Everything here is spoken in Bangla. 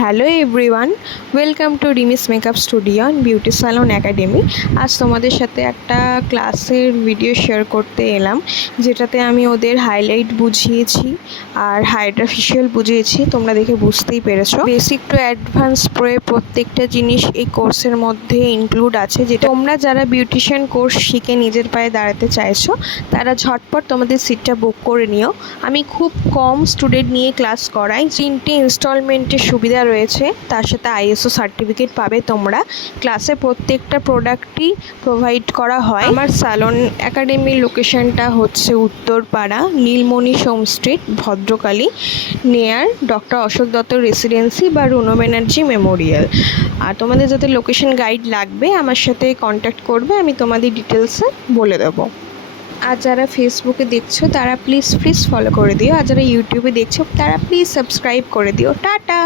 Hello everyone, welcome to রিমিস makeup studio and beauty salon academy. আজ তোমাদের সাথে একটা ক্লাসের ভিডিও শেয়ার করতে এলাম, যেটাতে আমি ওদের হাইলাইট বুঝিয়েছি আর হাইড্রা ফেশিয়াল বুঝিয়েছি। তোমরা দেখে বুঝতেই পেরেছো, বেসিক টু অ্যাডভান্স প্রো প্রত্যেকটা জিনিস এই কোর্সের মধ্যে ইনক্লুড আছে। যেটা তোমরা যারা বিউটিশিয়ান কোর্স শিখে নিজের পায়ে দাঁড়াতে চাইছো তারা ঝটপট তোমাদের সিটটা বুক করে নিও। আমি খুব কম স্টুডেন্ট নিয়ে ক্লাস করাই। 3টে ইনস্টলমেন্টের সুবিধা রয়েছে, তার সাথে আইএসও সার্টিফিকেট পাবে তোমরা। ক্লাসে প্রত্যেকটা প্রোডাক্টই প্রোভাইড করা হয়। আমার স্যালন একাডেমির লোকেশনটা হচ্ছে Uttarpara, Nilmoni Som street, Bhadrakali, near doctor Ashok Dutta residency বা রুনো ব্যানার্জি মেমোরিয়াল। আর তোমাদের যাতে লোকেশন গাইড লাগবে আমার সাথে কন্ট্যাক্ট করবে, আমি তোমাদের ডিটেলসে বলে দেবো। আর যারা ফেসবুকে দেখছো তারা প্লিজ ফলো করে দিও, আর যারা ইউটিউবে দেখছো তারা প্লিজ সাবস্ক্রাইব করে দিও। টাটা।